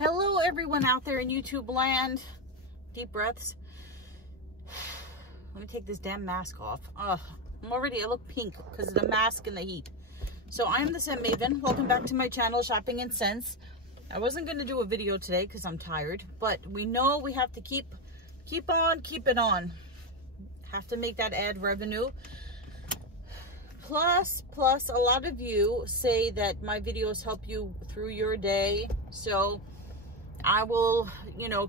Hello everyone out there in YouTube land. Deep breaths. Let me take this damn mask off. I look pink because of the mask and the heat. So I'm the Scent Maven. Welcome back to my channel, Shopping in Scents. I wasn't going to do a video today because I'm tired, but we know we have to keep on keeping on. Have to make that ad revenue. Plus, a lot of you say that my videos help you through your day. So I will,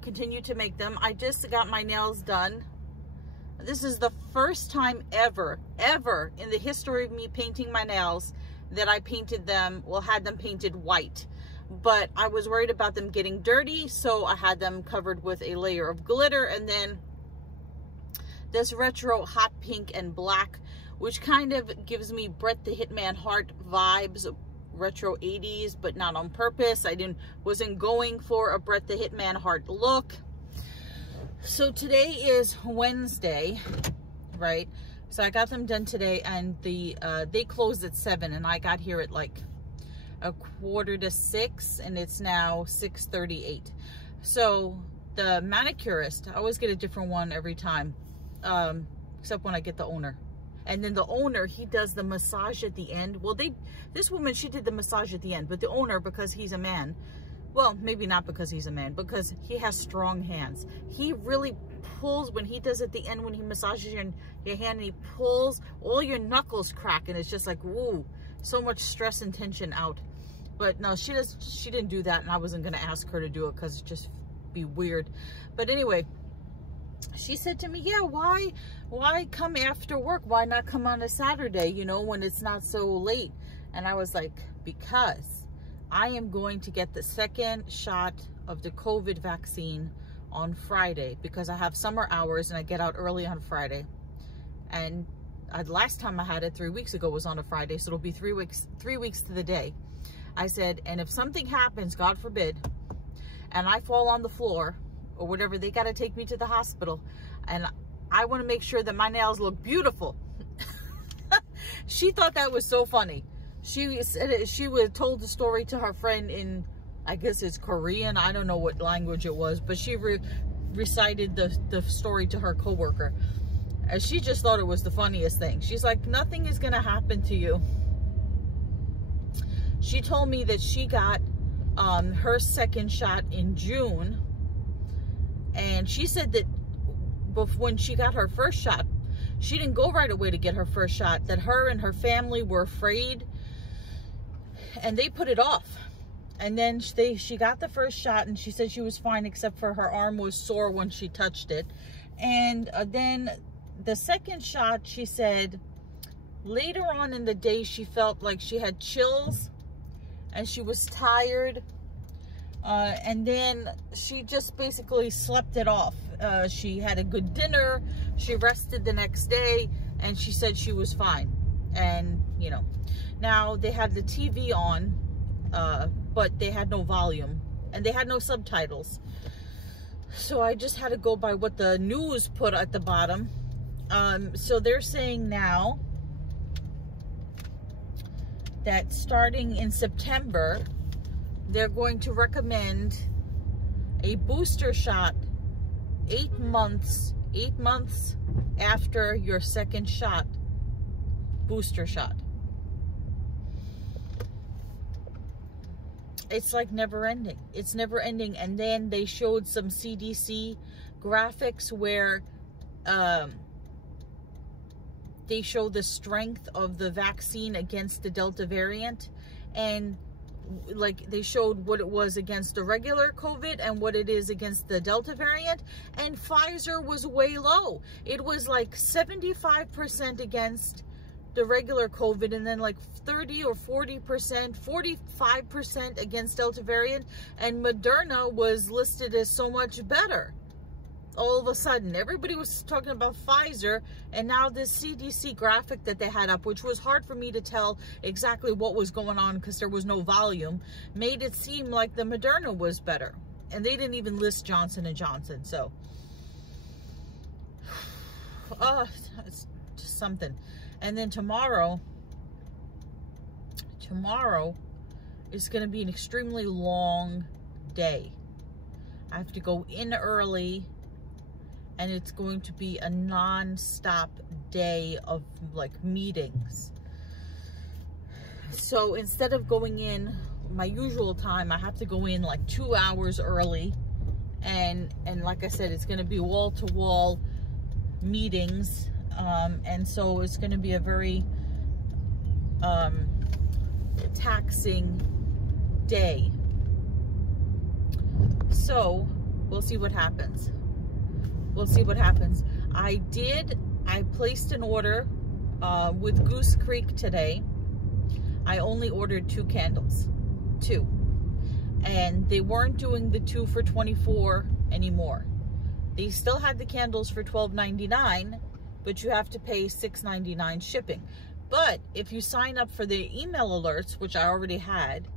continue to make them. I just got my nails done. This is the first time ever in the history of me painting my nails that I painted them, had them painted white. But I was worried about them getting dirty, so I had them covered with a layer of glitter, and then this retro hot pink and black, which kind of gives me Bret the Hitman Hart vibes, retro 80s, but not on purpose. Wasn't going for a Bret the Hitman Hart look. So today is Wednesday, right? So I got them done today, and they closed at 7, and I got here at like 5:45, and it's now 6:38. So the manicurist, I always get a different one every time, except when I get the owner. And then the owner, he does the massage at the end. Well, this woman, she did the massage at the end, but the owner, because he's a man, well, maybe not because he's a man, because he has strong hands. He really pulls when he does at the end, when he massages your hand and he pulls, all your knuckles crack, and it's just like, woo, so much stress and tension out. But no, she didn't do that, and I wasn't going to ask her to do it because it'd just be weird. But anyway, she said to me, yeah, why come after work? Why not come on a Saturday, when it's not so late? And I was like, because I am going to get the second shot of the COVID vaccine on Friday, because I have summer hours and I get out early on Friday. And last time I had it 3 weeks ago was on a Friday, so it'll be 3 weeks to the day. I said, and if something happens, God forbid, and I fall on the floor or whatever, they got to take me to the hospital, and I want to make sure that my nails look beautiful. She thought that was so funny. She said she told the story to her friend in, I guess it's Korean, I don't know what language it was, but she recited the story to her coworker. And she just thought it was the funniest thing. She's like, nothing is gonna happen to you. She told me that she got her second shot in June. And she said that when she got her first shot, she didn't go right away to get her first shot, that her and her family were afraid and they put it off. And then she got the first shot, and she said she was fine, except for her arm was sore when she touched it. And then the second shot, she said later on in the day, she felt like she had chills and she was tired. And then she just basically slept it off. She had a good dinner. She rested the next day, and she said she was fine. And, now they had the TV on, but they had no volume and they had no subtitles. So I just had to go by what the news put at the bottom. So they're saying now that starting in September, they're going to recommend a booster shot 8 months after your second shot, booster shot. It's like never ending. It's never ending. And then they showed some CDC graphics where they show the strength of the vaccine against the Delta variant, and like they showed what it was against the regular COVID and what it is against the Delta variant, and Pfizer was way low. It was like 75% against the regular COVID, and then like 30 or 40%, 45% against Delta variant, and Moderna was listed as so much better. All of a sudden, everybody was talking about Pfizer, and now this CDC graphic that they had up, which was hard for me to tell exactly what was going on because there was no volume, made it seem like the Moderna was better. And they didn't even list Johnson & Johnson, so. It's just something. And then tomorrow is going to be an extremely long day. I have to go in early, and it's going to be a non-stop day of like meetings. So instead of going in my usual time, I have to go in like 2 hours early, and like I said, it's going to be wall-to-wall meetings, and so it's going to be a very taxing day. So we'll see what happens. We'll see what happens. I placed an order with Goose Creek today. I only ordered 2 candles, 2, and they weren't doing the 2 for $24 anymore. They still had the candles for $12.99, but you have to pay $6.99 shipping. But if you sign up for the email alerts, which I already had,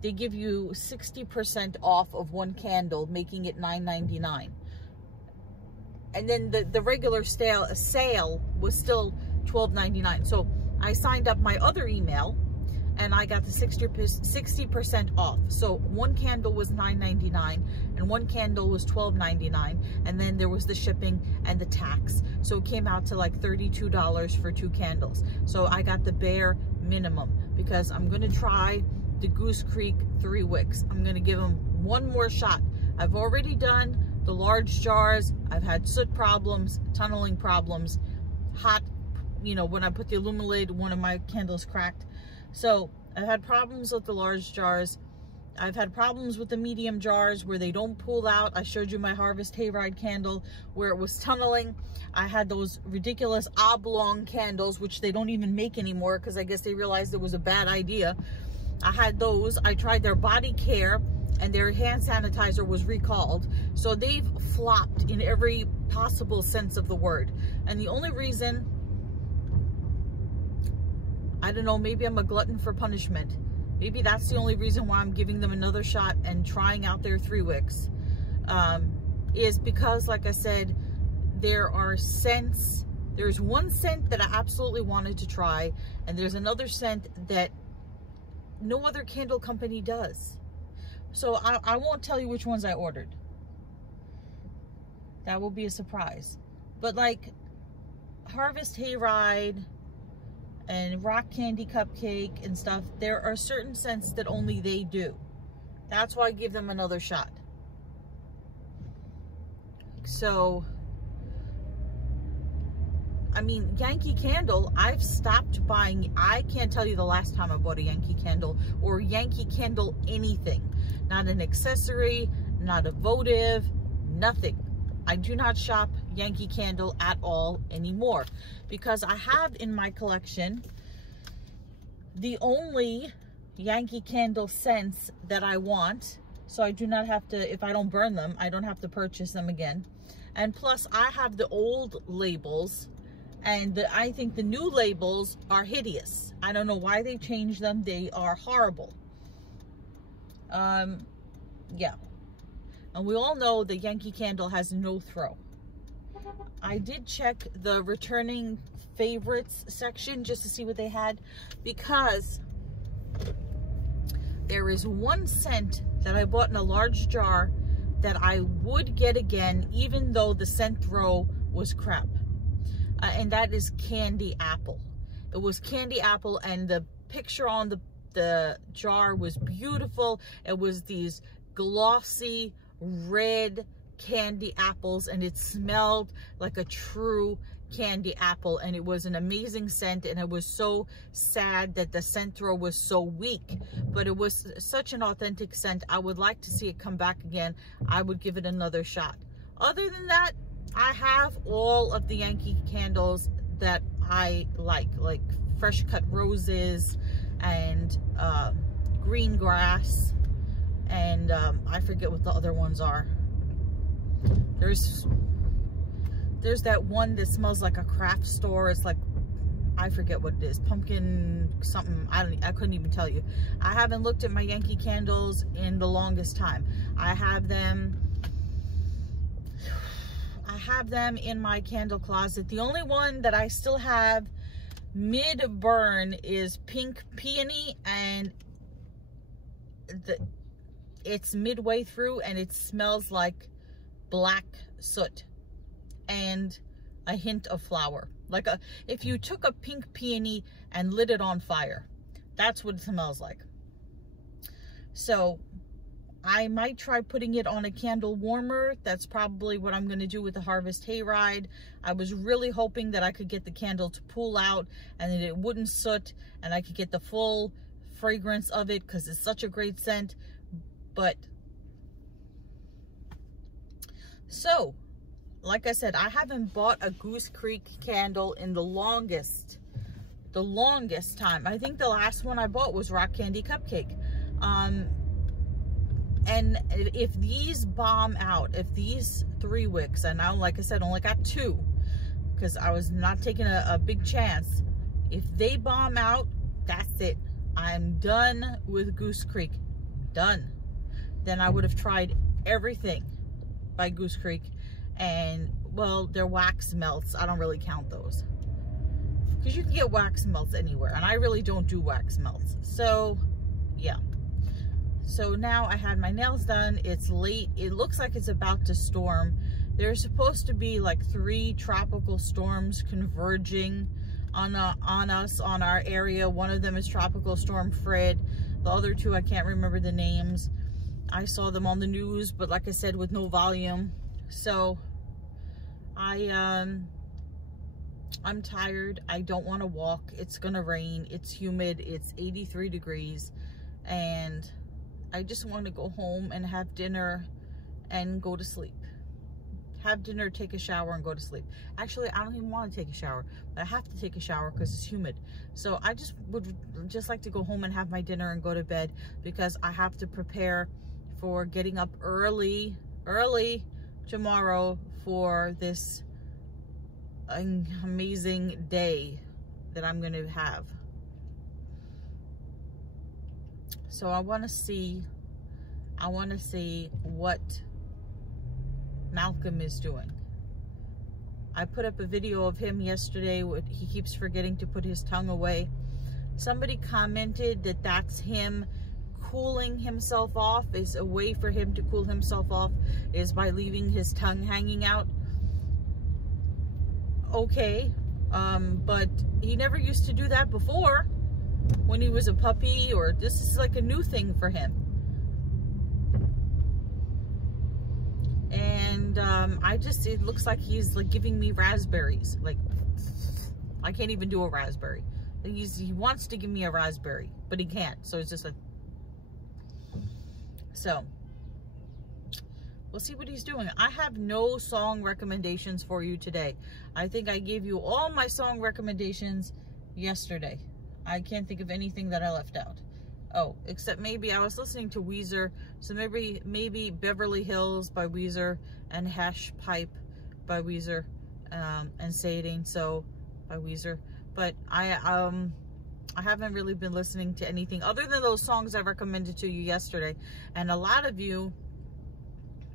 they give you 60% off of 1 candle, making it $9.99. And then the regular sale was still $12.99. So I signed up my other email, and I got the 60% off. So 1 candle was $9.99, and 1 candle was $12.99, and then there was the shipping and the tax. So it came out to like $32 for 2 candles. So I got the bare minimum, because I'm gonna try the Goose Creek 3 wicks. I'm gonna give them 1 more shot. I've already done the large jars. I've had soot problems, tunneling problems, hot, you know, when I put the aluminum lid, one of my candles cracked. So I've had problems with the large jars. I've had problems with the medium jars where they don't pull out. I showed you my Harvest Hayride candle where it was tunneling. I had those ridiculous oblong candles, which they don't even make anymore because I guess they realized it was a bad idea. I had those. I tried their body care, and their hand sanitizer was recalled. So they've flopped in every possible sense of the word. And the only reason, I don't know, maybe I'm a glutton for punishment. Maybe that's the only reason why I'm giving them another shot and trying out their 3 wicks, is because, like I said, there are scents. There's 1 scent that I absolutely wanted to try, and there's another scent that no other candle company does. So I won't tell you which ones I ordered. That will be a surprise. But like Harvest Hayride and Rock Candy Cupcake and stuff, there are certain scents that only they do. That's why I give them another shot. So, I mean, Yankee Candle, I've stopped buying. I can't tell you the last time I bought a Yankee Candle or Yankee Candle anything. Not an accessory, not a votive, nothing. I do not shop Yankee Candle at all anymore, because I have in my collection the only Yankee Candle scents that I want, so I do not have to, if I don't burn them, I don't have to purchase them again. And plus, I have the old labels, and I think the new labels are hideous. I don't know why they changed them. They are horrible. Yeah. And we all know that Yankee Candle has no throw. I did check the returning favorites section just to see what they had, because there is 1 scent that I bought in a large jar that I would get again, even though the scent throw was crap. And that is Candy Apple. It was Candy Apple, and the picture on the jar was beautiful. It was these glossy red candy apples, and it smelled like a true candy apple, and it was an amazing scent. And it was so sad that the scent throw was so weak, but it was such an authentic scent. I would like to see it come back again. I would give it another shot. Other than that, I have all of the Yankee candles that I like Fresh Cut Roses and Green Grass, and I forget what the other ones are. There's that one that smells like a craft store. It's like, I forget what it is, pumpkin something. I couldn't even tell you. I haven't looked at my Yankee candles in the longest time. I have them in my candle closet. The only one that I still have mid-burn is Pink Peony, and it's midway through and it smells like black soot and a hint of flour. Like if you took a pink peony and lit it on fire, that's what it smells like. So I might try putting it on a candle warmer. That's probably what I'm going to do with the Harvest Hayride. I was really hoping that I could get the candle to pull out and that it wouldn't soot and I could get the full fragrance of it because it's such a great scent. But so, like I said, I haven't bought a Goose Creek candle in the longest time. I think the last one I bought was Rock Candy Cupcake. And if these bomb out, if these 3 wicks, and now, like I said, only got 2, because I was not taking a big chance. If they bomb out, that's it. I'm done with Goose Creek. Done. Then I would have tried everything by Goose Creek. And, well, their wax melts, I don't really count those. Because you can get wax melts anywhere. And I really don't do wax melts. So, yeah. So now I had my nails done. It's late. It looks like it's about to storm. There's supposed to be like 3 tropical storms converging on us, on our area. One of them is Tropical Storm Fred. The other 2, I can't remember the names. I saw them on the news, but like I said, with no volume. So I'm tired. I don't want to walk. It's gonna rain. It's humid. It's 83 degrees. And I just want to go home and have dinner and go to sleep. Have dinner, take a shower, and go to sleep. Actually, I don't even want to take a shower, but I have to take a shower because it's humid. So I just would just like to go home and have my dinner and go to bed because I have to prepare for getting up early tomorrow for this amazing day that I'm going to have. So I want to see what Malcolm is doing. I put up a video of him yesterday. He keeps forgetting to put his tongue away. Somebody commented that that's him cooling himself off. Is a way for him to cool himself off is by leaving his tongue hanging out. Okay, but he never used to do that before when he was a puppy, or this is like a new thing for him. And it looks like he's like giving me raspberries. Like, I can't even do a raspberry. He wants to give me a raspberry, but he can't. So it's just like, so we'll see what he's doing. I have no song recommendations for you today. I think I gave you all my song recommendations yesterday. I can't think of anything that I left out. Oh, except maybe I was listening to Weezer, so maybe Beverly Hills by Weezer and Hash Pipe by Weezer, and Say It Ain't So by Weezer. But I haven't really been listening to anything other than those songs I recommended to you yesterday. And a lot of you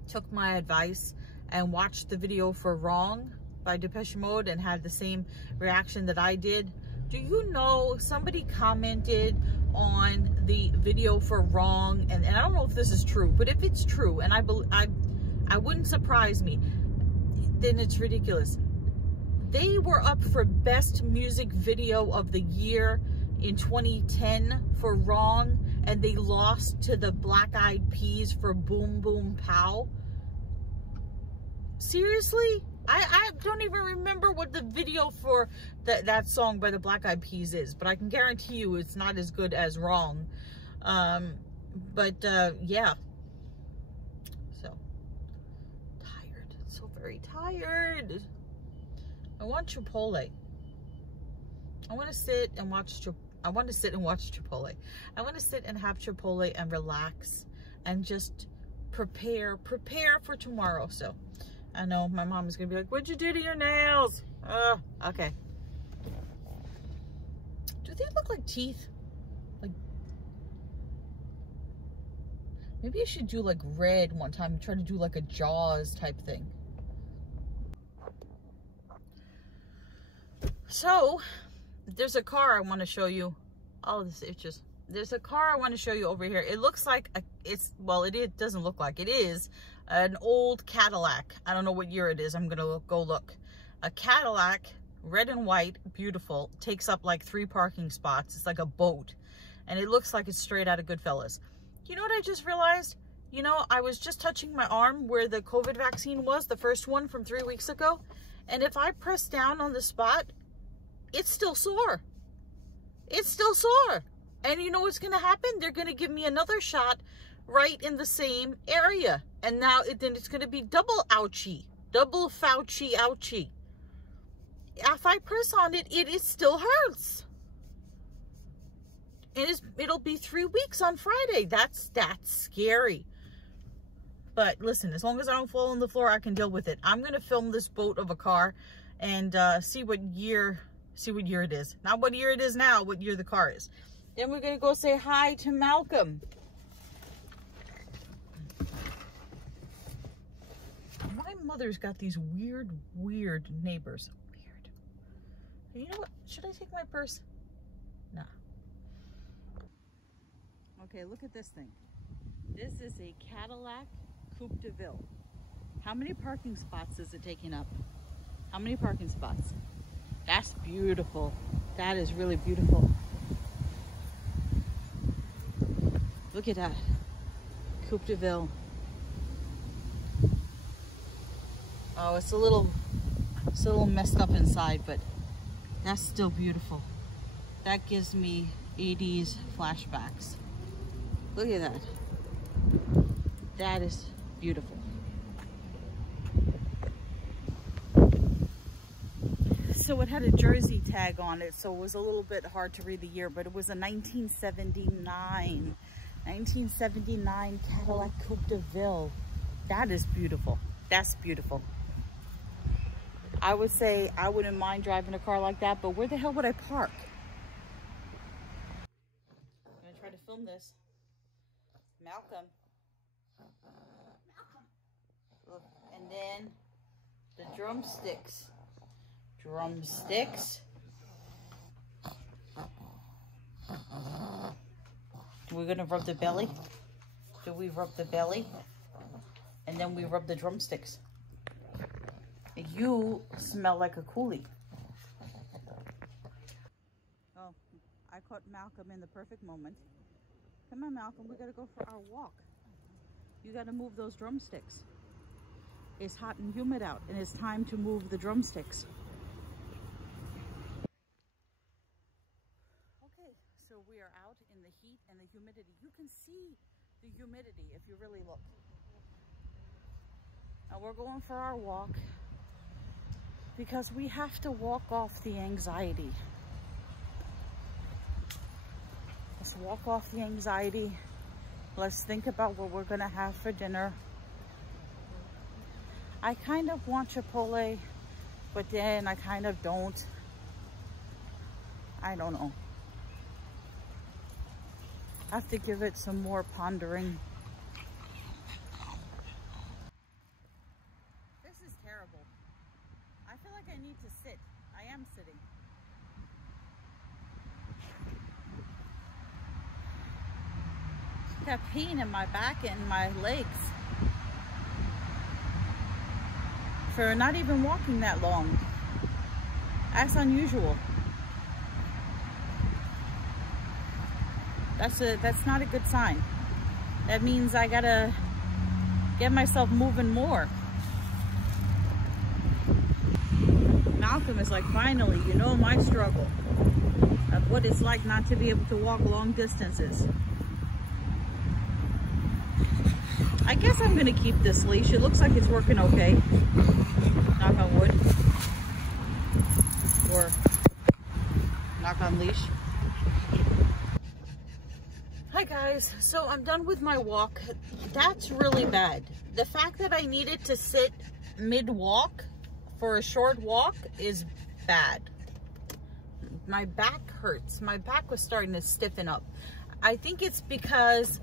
took my advice and watched the video for Wrong by Depeche Mode and had the same reaction that I did. Do you know, somebody commented on the video for Wrong, and I don't know if this is true, but if it's true, and I wouldn't surprise me, then it's ridiculous. They were up for Best Music Video of the Year in 2010 for Wrong, and they lost to the Black Eyed Peas for Boom Boom Pow. Seriously? I don't even remember what the video for that song by the Black Eyed Peas is, but I can guarantee you it's not as good as Wrong. Yeah. So, tired. So very tired. I want Chipotle. I want to sit and watch Chipotle. I want to sit and have Chipotle and relax and just prepare for tomorrow. So I know my mom is gonna be like, what'd you do to your nails? Okay. Do they look like teeth? Like, maybe I should do like red one time and try to do like a Jaws type thing. So there's a car I want to show you. Oh, it's just there's a car I want to show you over here. It looks like it doesn't look like, it is an old Cadillac. I don't know what year it is. I'm gonna go look. A Cadillac, red and white, beautiful, takes up like 3 parking spots. It's like a boat, and it looks like it's straight out of Goodfellas. You know what I just realized? You know, I was just touching my arm where the COVID vaccine was, the first one from 3 weeks ago, and if I press down on the spot, it's still sore. It's still sore. And you know what's going to happen? They're going to give me another shot right in the same area. And now then it's going to be double ouchie. Double Fauci ouchie. If I press on it, it still hurts. It'll be 3 weeks on Friday. That's scary. But listen, as long as I don't fall on the floor, I can deal with it. I'm going to film this boat of a car and see what year it is. Not what year it is now, what year the car is. Then we're going to go say hi to Malcolm. My mother's got these weird neighbors. Weird. You know what? Should I take my purse? Nah. Okay, look at this thing. This is a Cadillac Coupe de Ville. How many parking spots is it taking up? How many parking spots? That's beautiful. That is really beautiful. Look at that. Coupe de Ville. Oh, it's a little messed up inside, but that's still beautiful. That gives me 80s flashbacks. Look at that. That is beautiful. So it had a Jersey tag on it, so it was a little bit hard to read the year, but it was a 1979 Cadillac Coupe de Ville. That is beautiful. That's beautiful. I would say I wouldn't mind driving a car like that, but where the hell would I park? I'm gonna try to film this. Malcolm. Look, and then the drumsticks. Drumsticks. We're gonna rub the belly. Do we rub the belly? And then we rub the drumsticks. You smell like a coolie. Oh, I caught Malcolm in the perfect moment. Come on, Malcolm, we gotta go for our walk. You gotta move those drumsticks. It's hot and humid out, and it's time to move the drumsticks. Okay, so we are out in the heat and the humidity. You can see the humidity if you really look. Now we're going for our walk because we have to walk off the anxiety. Let's walk off the anxiety. Let's think about what we're gonna have for dinner. I kind of want Chipotle, but then I kind of don't. I don't know. I have to give it some more pondering. This is terrible. I feel like I need to sit. I am sitting. I got pain in my back and my legs for not even walking that long. That's unusual. That's not a good sign. That means I gotta get myself moving more. Malcolm is like, finally, you know my struggle of what it's like not to be able to walk long distances. I guess I'm gonna keep this leash. It looks like it's working okay. Knock on wood. Or knock on leash. Hi guys, so I'm done with my walk. That's really bad. The fact that I needed to sit mid-walk for a short walk is bad. My back hurts. My back was starting to stiffen up. I think it's because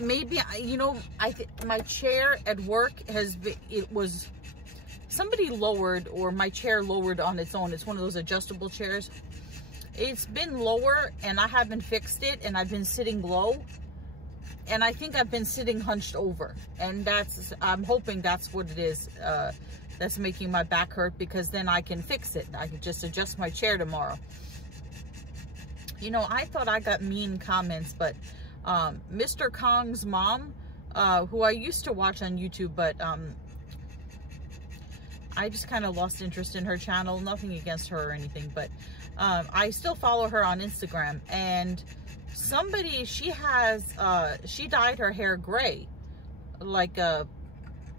maybe, you know, my chair at work somebody lowered, or my chair lowered on its own. It's one of those adjustable chairs. It's been lower and I haven't fixed it, and I've been sitting low, and I think I've been sitting hunched over, and I'm hoping that's what it is that's making my back hurt, because then I can fix it. I can just adjust my chair tomorrow. You know, I thought I got mean comments, but Mr. Kong's mom, who I used to watch on YouTube, but I just kind of lost interest in her channel. Nothing against her or anything, but I still follow her on Instagram, and somebody, she dyed her hair gray, like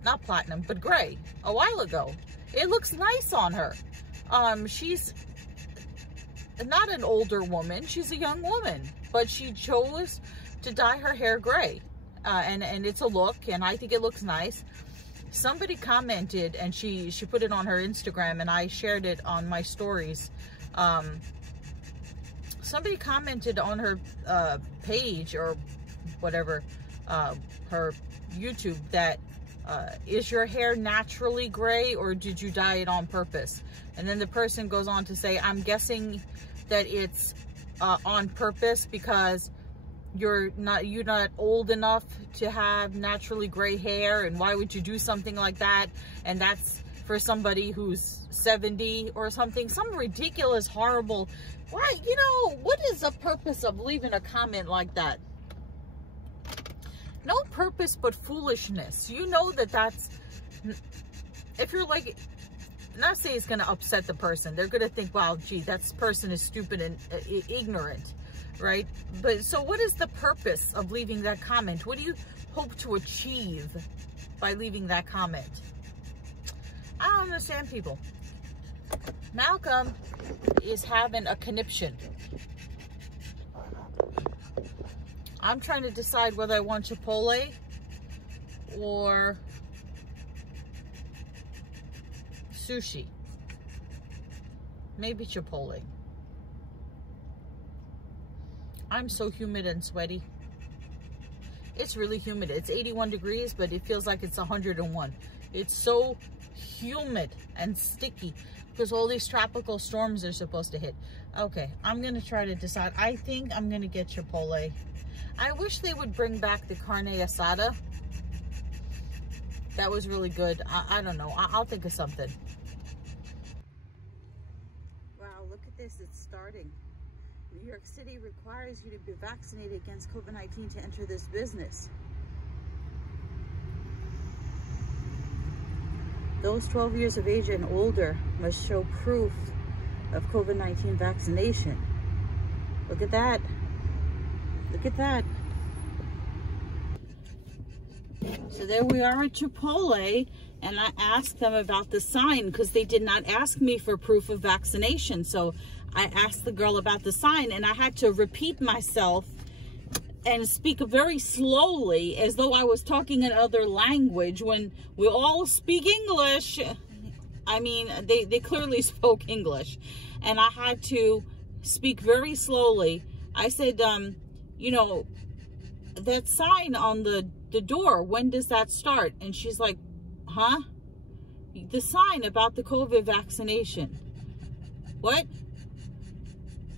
not platinum, but gray, a while ago. It looks nice on her. She's not an older woman, she's a young woman, but she chose to dye her hair gray, and it's a look, and I think it looks nice. Somebody commented, and she put it on her Instagram, and I shared it on my stories. Somebody commented on her page or whatever, her YouTube, that is your hair naturally gray, or did you dye it on purpose? And then the person goes on to say, I'm guessing that it's on purpose, because you're not old enough to have naturally gray hair, and why would you do something like that? And that's for somebody who's 70 or something, some ridiculous, horrible, why, you know, what is the purpose of leaving a comment like that? No purpose but foolishness. You know that's, if you're like, not say it's going to upset the person, they're going to think, wow, gee, that person is stupid and ignorant, right? But so what is the purpose of leaving that comment? What do you hope to achieve by leaving that comment? I don't understand people. Malcolm is having a conniption. I'm trying to decide whether I want Chipotle or sushi. Maybe Chipotle. I'm so humid and sweaty. It's really humid. It's 81 degrees, but it feels like it's 101. It's so humid and sticky because all these tropical storms are supposed to hit. Okay, I'm gonna try to decide. I think I'm gonna get Chipotle. I wish they would bring back the carne asada. That was really good. I don't know. I'll think of something. Wow, look at this. It's starting. New York City requires you to be vaccinated against COVID-19 to enter this business. Those 12 years of age and older must show proof of COVID-19 vaccination. Look at that. Look at that. So there we are at Chipotle, and I asked them about the sign because they did not ask me for proof of vaccination. So I asked the girl about the sign, and I had to repeat myself and speak very slowly as though I was talking another language when we all speak English. I mean, they clearly spoke English, and I had to speak very slowly. I said, you know, that sign on the door, when does that start? And she's like, huh? The sign about the COVID vaccination. What?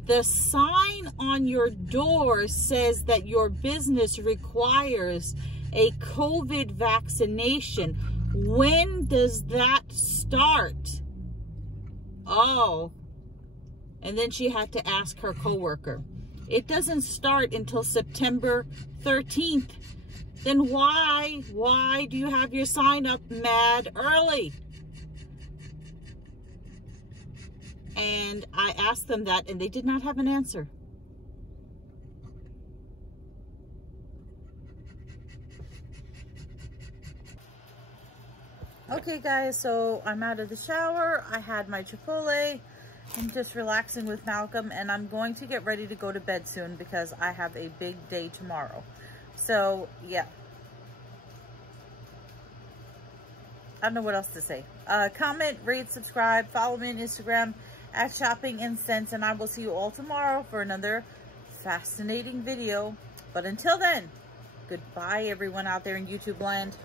The sign on your door says that your business requires a COVID vaccination. When does that start? Oh. And then she had to ask her coworker. It doesn't start until September 13th. Then why do you have your sign up mad early? And I asked them that, and they did not have an answer. Okay, guys, so I'm out of the shower. I had my Chipotle. I'm just relaxing with Malcolm, and I'm going to get ready to go to bed soon because I have a big day tomorrow. So, yeah. I don't know what else to say. Comment, rate, subscribe, follow me on Instagram at Shopping Incense, and I will see you all tomorrow for another fascinating video. But until then, goodbye everyone out there in YouTube land.